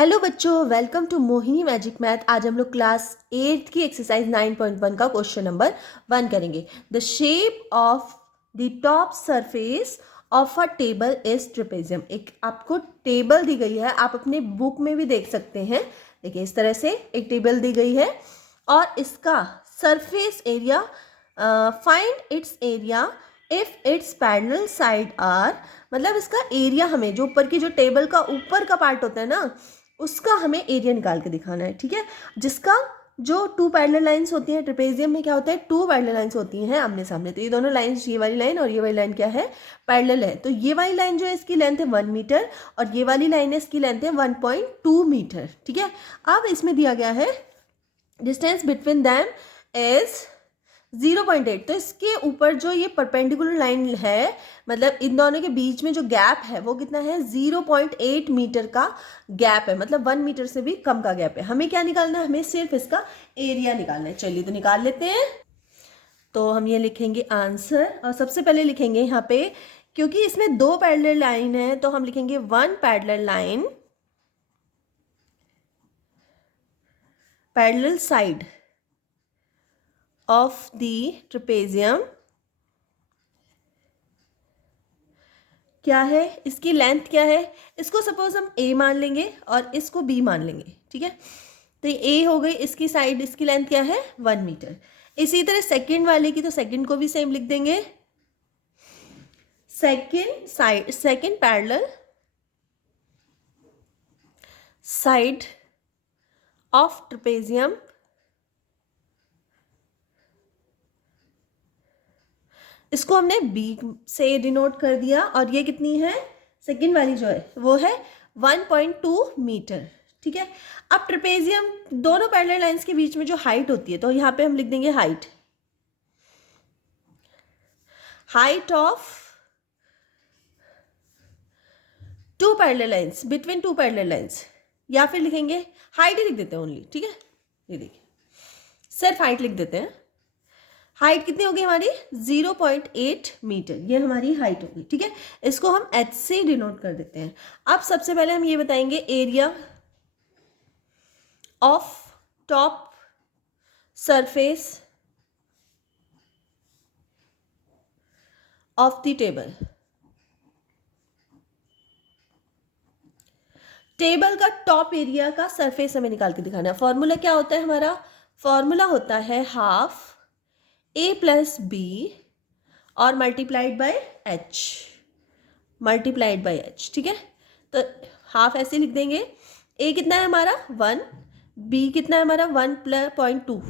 Hello बच्चों, welcome to Mohini magic math. आज हम लोग क्लास 8 की एक्सरसाइज 9.1 का क्वेश्चन नंबर 1 करेंगे। The shape of the top surface of a table is trapezium. एक आपको टेबल दी गई है, आप अपने बुक में भी देख सकते हैं। देखिए इस तरह से एक टेबल दी गई है और इसका surface area, find its area if its parallel side are, मतलब इसका एरिया हमें जो ऊपर की जो टेबल का ऊपर का पार्ट होता है ना, उसका हमें एरिया निकाल के दिखाना है। ठीक है, जिसका जो टू पैरेलल लाइंस होती हैं, ट्रेपेजियम में क्या होता है, टू पैरेलल लाइंस होती हैं आमने सामने। तो ये दोनों लाइंस, ये वाली लाइन और ये वाली लाइन क्या है, पैरेलल है। तो ये वाली लाइन जो है इसकी लेंथ है 1 मीटर और ये वाली लाइन है इसकी लेंथ है 1.2 मीटर। ठीक है, अब इसमें दिया गया है डिस्टेंस बिटवीन दैम इज 0.8। तो इसके ऊपर जो ये परपेंडिकुलर लाइन है, मतलब इन दोनों के बीच में जो गैप है वो कितना है, 0.8 मीटर का गैप है, मतलब 1 मीटर से भी कम का गैप है। हमें क्या निकालना है, हमें सिर्फ इसका एरिया निकालना है। चलिए तो निकाल लेते हैं। तो हम ये लिखेंगे आंसर, और सबसे पहले लिखेंगे यहाँ पे, क्योंकि इसमें दो पैरेलल लाइन है तो हम लिखेंगे 1 parallel line, parallel side of the trapezium क्या है, इसकी लेंथ क्या है। इसको सपोज हम a मान लेंगे और इसको b मान लेंगे। ठीक है, तो ये a हो गई, इसकी साइड, इसकी लेंथ क्या है 1 मीटर। इसी तरह सेकंड वाले की, तो सेकंड को भी सेम लिख देंगे, second side, second parallel side of trapezium, इसको हमने b से डिनोट कर दिया, और ये कितनी है, सेकंड वाली जो है वो है 1.2 मीटर। ठीक है, अब ट्रेपेजियम दोनों पैरेलल लाइंस के बीच में जो हाइट होती है, तो यहाँ पे हम लिख देंगे height, height of two parallel lines, between two parallel lines, या फिर लिखेंगे हाइट ही लिख देते हैं ओनली। ठीक है, ये देखिए सिर्फ हाइट लिख देते हैं। हाइट कितनी होगी हमारी, 0.8 मीटर, ये हमारी हाइट होगी। ठीक है, इसको हम h से डिनोट कर देते हैं। अब सबसे पहले हम ये बताएंगे area of top surface of the table. Table का टॉप एरिया का सरफेस हमें निकाल के दिखाना है। फॉर्मूला क्या होता है हमारा, फॉर्मूला होता है हाफ a प्लस बी और multiplied by h, multiplied by h। ठीक है, तो हाफ ऐसे लिख देंगे। a कितना है हमारा 1, b कितना है हमारा 1.2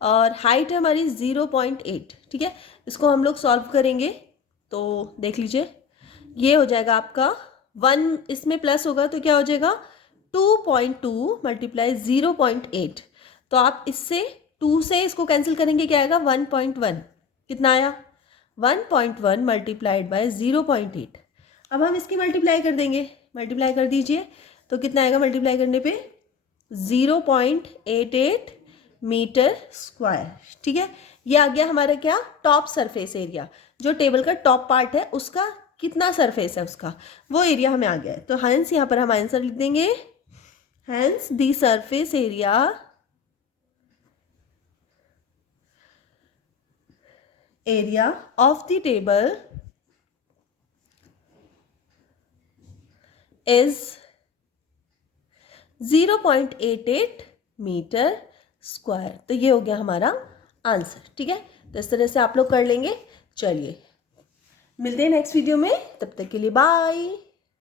और हाइट है हमारी 0.8। ठीक है, इसको हम लोग सॉल्व करेंगे तो देख लीजिए, ये हो जाएगा आपका 1, इसमें प्लस होगा तो क्या हो जाएगा 2.2 मल्टीप्लाई 0.8। तो आप इससे 2 से इसको कैंसिल करेंगे, क्या आएगा 1.1। कितना आया 1.1 मल्टीप्लाइड बाय 0.8। अब हम इसकी मल्टीप्लाई कर देंगे, मल्टीप्लाई कर दीजिए तो कितना आएगा, मल्टीप्लाई करने पे 0.88 मीटर स्क्वायर। ठीक है, ये आ गया हमारा क्या, टॉप सरफेस एरिया, जो टेबल का टॉप पार्ट है उसका कितना सरफेस है उसका, वो एरिया हमें आ गया है। तो हेंस यहाँ पर हम आंसर लिख देंगे, hence the surface area of the table is 0.88 metre square. तो ये हो गया हमारा आंसर। ठीक है, तो इस तरह से आप लोग कर लेंगे। चलिए मिलते हैं नेक्स्ट वीडियो में, तब तक के लिए बाय।